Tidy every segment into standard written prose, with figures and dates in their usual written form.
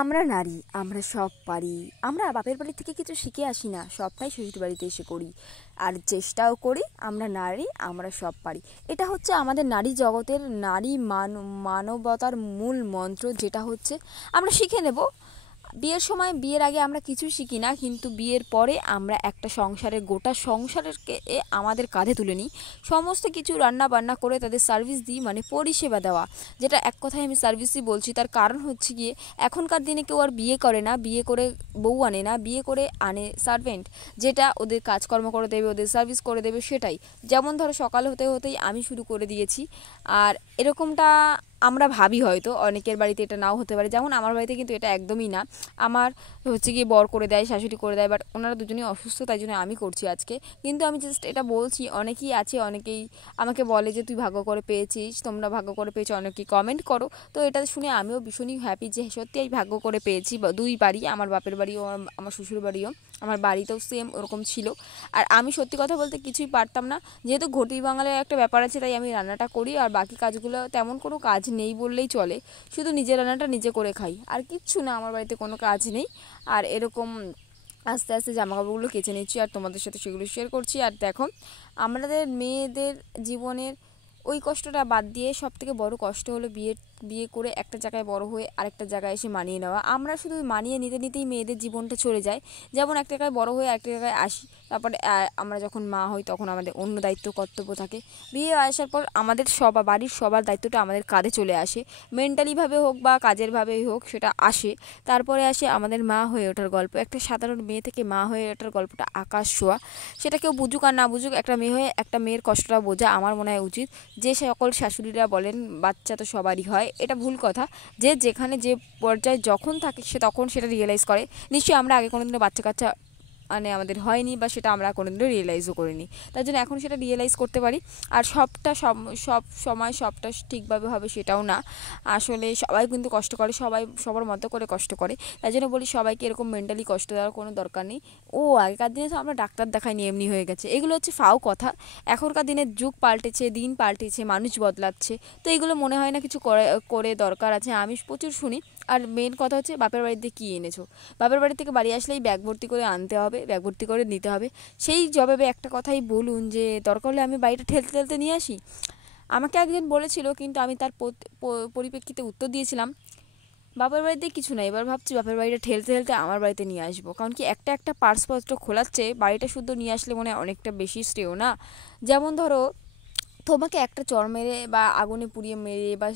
আমরা নারী, আমরা সব পারি। আমরা বাপের বাড়ি থেকে কিছু শিখে আসি না, সবটাই শ্বশুর বাড়িতে এসে করি। আর চেষ্টাও করি। আমরা নারী, আমরা সব পারি। এটা হচ্ছে আমাদের নারী জগতের মানবতার মূল মন্ত্র, যেটা হচ্ছে আমরা শিখে নেব। বিয়ের সময়, বিয়ের আগে আমরা কিছু শিখি না, কিন্তু বিয়ের পরে আমরা একটা গোটা সংসারকে আমাদের কাঁধে তুলে নিই। সমস্ত কিছু রান্না বান্না করে তাদের সার্ভিস দিই, মানে পরিষেবা দেওয়া, যেটা এক কথায় আমি সার্ভিসই বলছি। তার কারণ হচ্ছে গিয়ে এখনকার দিনে কেউ আর বিয়ে করে না, বিয়ে করে বউ আনে না, বিয়ে করে আনে সার্ভেন্ট, যেটা ওদের কাজকর্ম করে দেবে, ওদের সার্ভিস করে দেবে। সেটাই, যেমন ধরো সকাল হতে হতেই আমি শুরু করে দিয়েছি। আর এরকমটা আমরা ভাবি, হয়তো অনেকের বাড়িতে এটা নাও হতে পারে। যেমন আমার বাড়িতে কিন্তু এটা একদমই না। আমার হচ্ছে গিয়ে বর করে দেয়, শাশুড়ি করে দেয়, বাট ওনারা দুজনেই অসুস্থ, তাই জন্য আমি করছি আজকে। কিন্তু আমি জাস্ট এটা বলছি, অনেকেই আছে, অনেকেই আমাকে বলে যে তুই ভাগ্য করে পেয়েছিস, তোমরা ভাগ্য করে পেয়েছো, অনেকেই কমেন্ট করো। তো এটা শুনে আমিও ভীষণই হ্যাপি যে সত্যি আমি ভাগ্য করে পেয়েছি। দুই বাড়ি, আমার বাপের বাড়িও আমার শ্বশুর বাড়িও, আমার বাড়িতেও সেম ওরকম ছিল। আর আমি সত্যি কথা বলতে কিছুই পারতাম না, যেহেতু ঘটি বাঙালির একটা ব্যাপার আছে, তাই আমি রান্নাটা করি। আর বাকি কাজগুলো তেমন কোনো কাজ নেই বললেই চলে, শুধু নিজের রান্নাটা নিজে করে খাই, আর কিচ্ছু না, আমার বাড়িতে কোনো কাজ নেই। আর এরকম আস্তে আস্তে জামাকাপড়গুলো কেচে নিচ্ছি আর তোমাদের সাথে সেগুলো শেয়ার করছি। আর দেখো, আমাদের মেয়েদের জীবনের ওই কষ্টটা বাদ দিয়ে সবথেকে বড় কষ্ট হলো বিয়ে করে একটা জায়গায় বড় হয়ে আরেকটা জায়গায় এসে মানিয়ে নেওয়া। আমরা শুধু মানিয়ে নিতে নিতেই মেয়েদের জীবনটা চলে যায়। যেমন একটা জায়গায় বড় হয়ে একটা জায়গায় আসি, তারপরে আমরা যখন মা হই তখন আমাদের অন্য দায়িত্ব কর্তব্য থাকে। বিয়ে আসার পর আমাদের বাড়ির সবার দায়িত্বটা আমাদের কাঁধে চলে আসে, মেন্টালিভাবে হোক বা কাজেরভাবেই হোক, সেটা আসে। তারপরে আসে আমাদের মা হয়ে ওঠার গল্প। একটা সাধারণ মেয়ে থেকে মা হয়ে ওঠার গল্পটা আকাশ ছোঁয়া। সেটা কেউ বুঝুক আর না বুঝুক, একটা মেয়ে হয়ে একটা মেয়ের কষ্টটা বোঝা আমার মনে হয় উচিত। যে সকল শাশুড়িরা বলেন বাচ্চা তো সবারই হয়, এটা ভুল কথা। যে যেখানে যে পর্যায়ে যখন থাকে সে তখন সেটা রিয়েলাইজ করে। নিশ্চয়ই আমরা আগে কোনোদিনও বাচ্চা কাচ্চা মানে আমাদের হয়নি, বা সেটা আমরা কোনোদিনও রিয়েলাইজও করিনি, তার জন্য এখন সেটা রিয়েলাইজ করতে পারি। আর সব সময় সবটা ঠিকভাবে হবে সেটাও না। আসলে সবাই কিন্তু কষ্ট করে, সবাই সবার মতো করে কষ্ট করে। তাই জন্য বলি, সবাইকে এরকম মেন্টালি কষ্ট দেওয়ার কোনো দরকার নেই। আগেকার দিনে তো আমরা ডাক্তার দেখাইনি, এমনি হয়ে গেছে, এগুলো হচ্ছে ফাও কথা। এখনকার দিনের যুগ পাল্টেছে, দিন পাল্টেছে, মানুষ বদলাচ্ছে। তো এগুলো মনে হয় না কিছু করে করে দরকার আছে। আমি প্রচুর শুনি। আর মেন কথা হচ্ছে, বাপের বাড়িতে কী এনেছো? বাপের বাড়ি থেকে বাড়ি আসলেই ব্যাগ ভর্তি করে আনতে হবে, ব্যাগ ভর্তি করে নিতে হবে। সেই জবাবে একটা কথাই বলুন যে দরকার হলে আমি বাড়িটা ঠেলতে ঠেলতে নিয়ে আসি। আমাকে একজন বলেছিল, কিন্তু আমি তার পরিপ্রেক্ষিতে উত্তর দিয়েছিলাম, বাপের বাড়িতে কিছু না, এবার ভাবছি বাপের বাড়িটা ঠেলতে ঠেলতে আমার বাড়িতে নিয়ে আসবো। কারণ কি, একটা একটা পার্সপত্র খোলাচ্ছে, বাড়িটা শুদ্ধ নিয়ে আসলে মনে হয় অনেকটা বেশি শ্রেয় না? যেমন ধরো, তোমাকে একটা চড় মেরে বা আগুনে পুড়িয়ে মেরে বা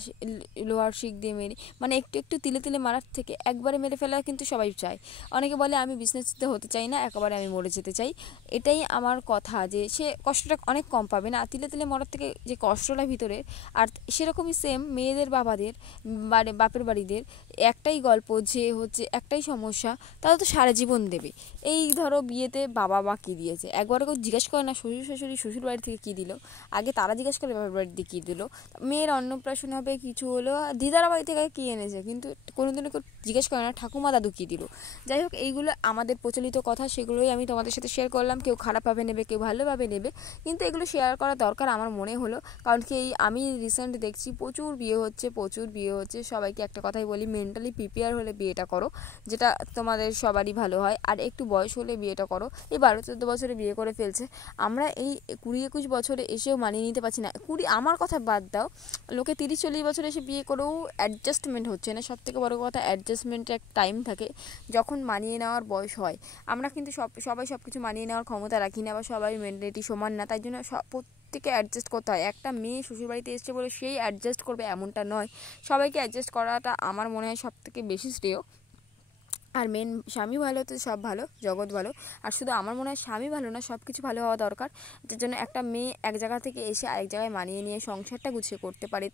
লোহার শিক দিয়ে মেরে, মানে একটু একটু তিলে তিলে মারার থেকে একবারে মেরে ফেলা কিন্তু সবাই চায়। অনেকে বলে আমি বিজনেসতে হতে চাই না, একেবারে আমি মরে যেতে চাই। এটাই আমার কথা, যে সে কষ্টটা অনেক কম পাবে না তিলে তিলে মরার থেকে, যে কষ্টটা ভিতরে। আর সেরকমই সেম মেয়েদের বাবাদের, বাপের বাড়িদের একটাই গল্প, যে হচ্ছে একটাই সমস্যা, তারা তো সারা জীবন দেবে। এই ধরো, বিয়েতে বাবা মা কী দিয়েছে একবার কেউ জিজ্ঞেস করে না, শ্বশুর শাশুড়ি শ্বশুর বাড়ি থেকে কী দিল, আগে তারা জিজ্ঞেস করে বাবার বাড়িতে কী দিল। মেয়ের অন্নপ্রাশন হবে, কিছু হলো, দিদার বাড়ি থেকে কী এনেছে, কিন্তু কোনোদিনও কেউ জিজ্ঞেস করে না ঠাকুমা দাদু কী দিল। যাই হোক, এইগুলো আমাদের প্রচলিত কথা, সেগুলোই আমি তোমাদের সাথে শেয়ার করলাম। কেউ খারাপভাবে নেবে, কেউ ভালোভাবে নেবে, কিন্তু এগুলো শেয়ার করা দরকার আমার মনে হলো। কারণ কি, আমি রিসেন্ট দেখছি প্রচুর বিয়ে হচ্ছে। সবাইকে একটা কথাই বলি, মেন্টালি প্রিপেয়ার হলে বিয়েটা করো, যেটা তোমাদের সবারই ভালো হয়। আর একটু বয়স হলে বিয়েটা করো। এই 12-14 বছরে বিয়ে করে ফেলছে। আমরা এই 20-21 বছরে এসেও মানিয়ে নিতে পারছি না। আমার কথা বাদ দাও, লোকে 30-40 বছরে এসে বিয়ে করেও অ্যাডজাস্টমেন্ট হচ্ছে না। সব থেকে বড় কথা, অ্যাডজাস্টমেন্টের এক টাইম থাকে যখন মানিয়ে নেওয়ার বয়স হয়। আমরা কিন্তু সবাই সব কিছু মানিয়ে নেওয়ার ক্ষমতা রাখি না, বা সবাই মেন্টালিটি সমান না, তাই জন্য প্রত্যেকে অ্যাডজাস্ট করতে হয়। একটা মেয়ে শ্বশুরবাড়িতে এসছে বলে সেই অ্যাডজাস্ট করবে এমনটা নয়। সবাইকে অ্যাডজাস্ট করাটা আমার মনে হয় সব থেকে বেশি শ্রেয়। আর মেন, স্বামী ভালো তো সব ভালো, জগৎ ভালো। আর শুধু আমার মনে হয় স্বামী ভালো না, সব কিছু ভালো হওয়া দরকার, যার জন্য একটা মেয়ে এক জায়গা থেকে এসে আরেক জায়গায় মানিয়ে নিয়ে সংসারটা গুছিয়ে করতে পারে।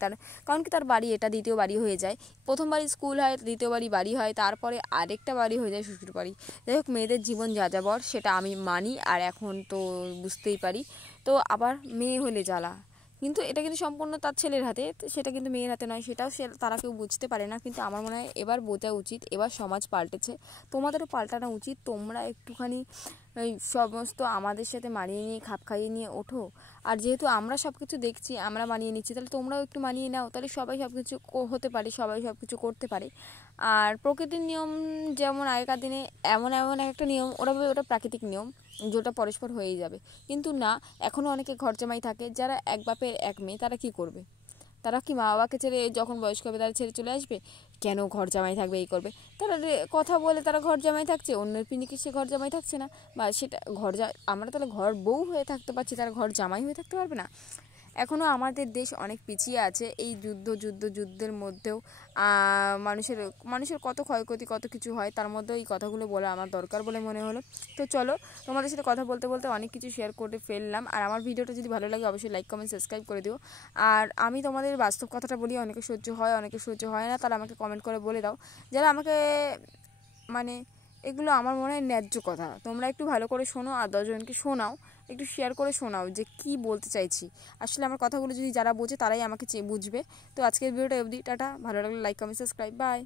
কারণ কি, তার বাড়ি এটা দ্বিতীয় বাড়ি হয়ে যায়। প্রথম বাড়ি স্কুল হয়, দ্বিতীয় বাড়ি হয়, তারপরে আরেকটা বাড়ি হয়ে যায় শ্বশুর বাড়ি। যাই হোক, মেয়েদের জীবন যাযাবর, সেটা আমি মানি, আর এখন তো বুঝতেই পারি। তো আবার মেয়ে হলে জ্বালা, কিন্তু এটা কিন্তু সম্পূর্ণ তার ছেলের হাতে, সেটা কিন্তু মেয়ের হাতে নয়। সেটাও তারা কেউ বুঝতে পারে না, কিন্তু আমার মনে হয় এবার বোঝা উচিত। এবার সমাজ পাল্টেছে, তোমাদেরও পাল্টানো উচিত। তোমরা একটুখানি এই সমস্ত আমাদের সাথে মানিয়ে নিয়ে, খাপ খাইয়ে নিয়ে ওঠো। আর যেহেতু আমরা সব কিছু দেখছি, আমরা মানিয়ে নিচ্ছি, তাহলে তোমরাও একটু মানিয়ে নাও, তাহলে সবাই সব কিছু হতে পারে, সবাই সব কিছু করতে পারে। আর প্রকৃতির নিয়ম যেমন আগেকার দিনে এমন এমন একটা নিয়ম, ওরা ভাবে ওটা প্রাকৃতিক নিয়ম, যেটা পরস্পর হয়েই যাবে, কিন্তু না, এখনও অনেকে ঘর জামাই থাকে যারা এক বাপের এক মেয়ে, তারা কি করবে? তারা কি মা বাবাকে ছেড়ে যখন বয়স্ক হবে তারা ছেড়ে চলে আসবে? কেন ঘর জামাই থাকবে, এই করবে, তারা কথা বলে তারা ঘর জামাই থাকছে, অন্যের পিনিকে সে ঘর জামাই থাকছে না, বা সেটা আমরা তাহলে ঘর বউ হয়ে থাকতে পারছি, তারা ঘর জামাই হয়ে থাকতে পারবে না? এখনও আমাদের দেশ অনেক পিছিয়ে আছে এই যুদ্ধের মধ্যেও। মানুষের মানুষের কত ক্ষয়ক্ষতি, কত কিছু হয়, তার মধ্যেও এই কথাগুলো বলা আমার দরকার বলে মনে হলো। তো চলো, তোমাদের সাথে কথা বলতে বলতে অনেক কিছু শেয়ার করে ফেললাম। আর আমার ভিডিওটা যদি ভালো লাগে অবশ্যই লাইক কমেন্ট সাবস্ক্রাইব করে দিও। আর আমি তোমাদের বাস্তব কথাটা বলি, অনেকে সহ্য হয় অনেকে সহ্য হয় না, তারা আমাকে কমেন্ট করে বলে দাও, যারা আমাকে মানে এগুলো আমার মনে হয় ন্যায্য কথা, তোমরা একটু ভালো করে শোনো আর 10জনকে শোনাও, একটু শেয়ার করে শোনাও যে কি বলতে চাইছি। আসলে আমার কথাগুলো যদি যারা বোঝে তারাই আমাকে বুঝবে। তো আজকের ভিডিওটা অবধি, টাটা, ভালো লাগলে লাইক কমেন্ট সাবস্ক্রাইব, বাই।